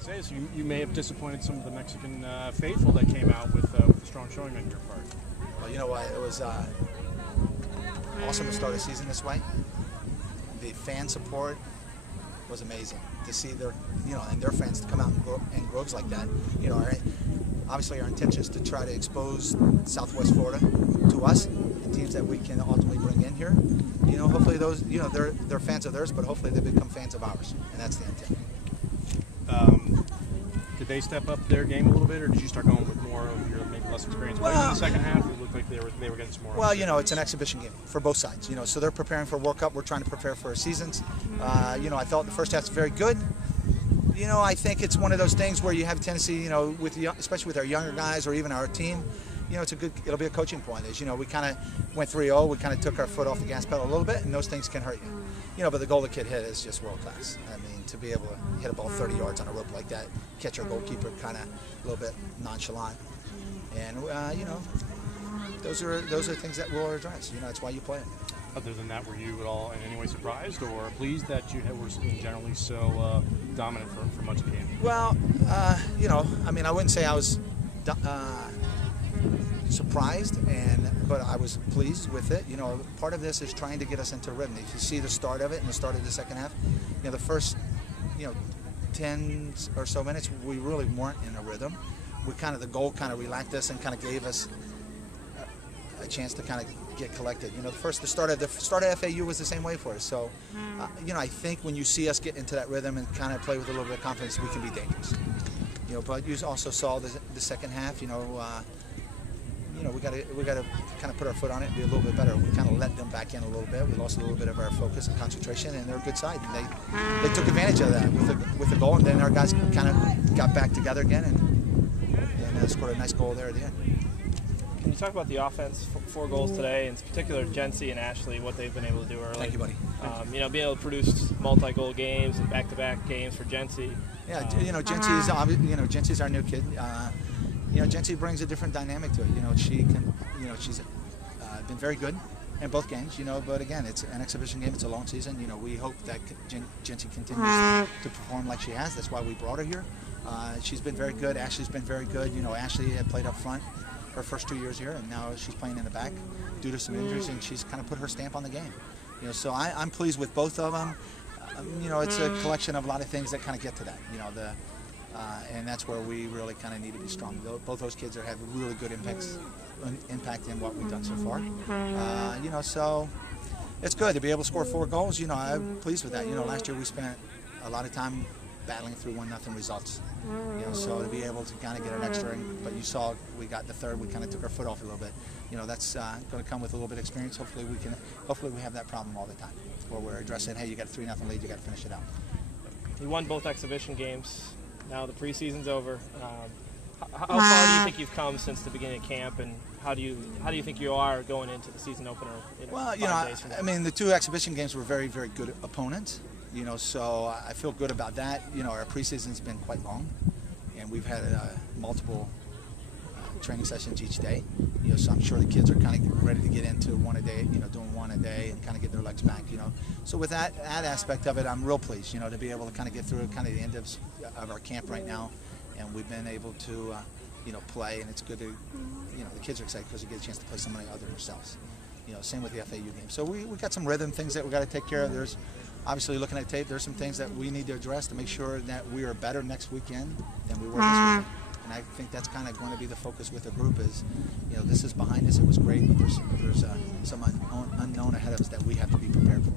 So you may have disappointed some of the Mexican faithful that came out with a strong showing on your part. Well, you know what? It was awesome to start the season this way. The fan support was amazing to see and their fans to come out in groves like that. Obviously our intention is to try to expose Southwest Florida to us and teams that we can ultimately bring in here. Hopefully those, they're fans of theirs, but hopefully they become fans of ours, and that's the intent. Did they step up their game a little bit, or did you start going with more of your maybe less experience? Well, in the second half, it looked like they were getting some more. Well, it's an exhibition game for both sides. So they're preparing for World Cup. We're trying to prepare for our seasons. I thought the first half was very good. I think it's one of those things where you have a tendency, especially with our younger guys or even our team. It'll be a coaching point. We kind of went 3-0. We kind of took our foot off the gas pedal a little bit, and those things can hurt you. But the goal the kid hit is just world class. I mean, to be able to hit a ball 30 yards on a rope like that, catch our goalkeeper kind of a little bit nonchalant, and those are things that we'll address. That's why you play it. Other than that, were you at all in any way surprised or pleased that you were generally so dominant for much of the game? Well, I wouldn't say I was surprised, but I was pleased with it. Part of this is trying to get us into rhythm. If you see the start of it and the start of the second half, the first 10 or so minutes we really weren't in a rhythm. The goal kind of relaxed us and kind of gave us a chance to kind of get collected. The start of FAU was the same way for us. So, I think when you see us get into that rhythm and kind of play with a little bit of confidence, we can be dangerous. But you also saw the second half. We got to kind of put our foot on it and be a little bit better. We kind of let them back in a little bit. We lost a little bit of our focus and concentration, and they're a good side. And they took advantage of that with the goal, and then our guys kind of got back together again and scored a nice goal there at the end. Can you talk about the offense? 4 goals today, in particular Jency and Ashley, what they've been able to do early. Thank you, buddy. Being able to produce multi-goal games and back-to-back games for Jency. Yeah, Jency's our new kid. Jency brings a different dynamic to it. She's been very good in both games. But again, it's an exhibition game. It's a long season. We hope that Jency continues to perform like she has. That's why we brought her here. She's been very good. Ashley's been very good. Ashley had played up front her first 2 years here, and now she's playing in the back due to some injuries, and she's kind of put her stamp on the game. So I'm pleased with both of them. It's a collection of a lot of things that kind of get to that. And that's where we really kind of need to be strong. Both those kids have really good impact in what we've done so far. So it's good to be able to score 4 goals. I'm pleased with that. Last year we spent a lot of time battling through 1-0 results. So to be able to kind of get an extra, but you saw we got the third. We kind of took our foot off a little bit. That's going to come with a little bit of experience. Hopefully we have that problem all the time, where we're addressing, hey, you got a 3-0 lead, you got to finish it out. You won both exhibition games. Now the preseason's over. How far do you think you've come since the beginning of camp, and how do you think you are going into the season opener? Well, the 2 exhibition games were very, very good opponents. So I feel good about that. Our preseason's been quite long, and we've had multiple training sessions each day. So I'm sure the kids are kind of ready to get into one a day. Doing one a day and kind of get their legs back. So with that aspect of it, I'm real pleased. To be able to kind of get through kind of the end of our camp right now, and we've been able to play, and it's good to the kids are excited because they get a chance to play somebody other than themselves. Same with the FAU game. So we got some rhythm things that we got to take care of. There's obviously, looking at tape, there's some things that we need to address to make sure that we are better next weekend than we were this weekend. And I think that's kind of going to be the focus with the group is, this is behind us. It was great, but there's some unknown ahead of us that we have to be prepared for.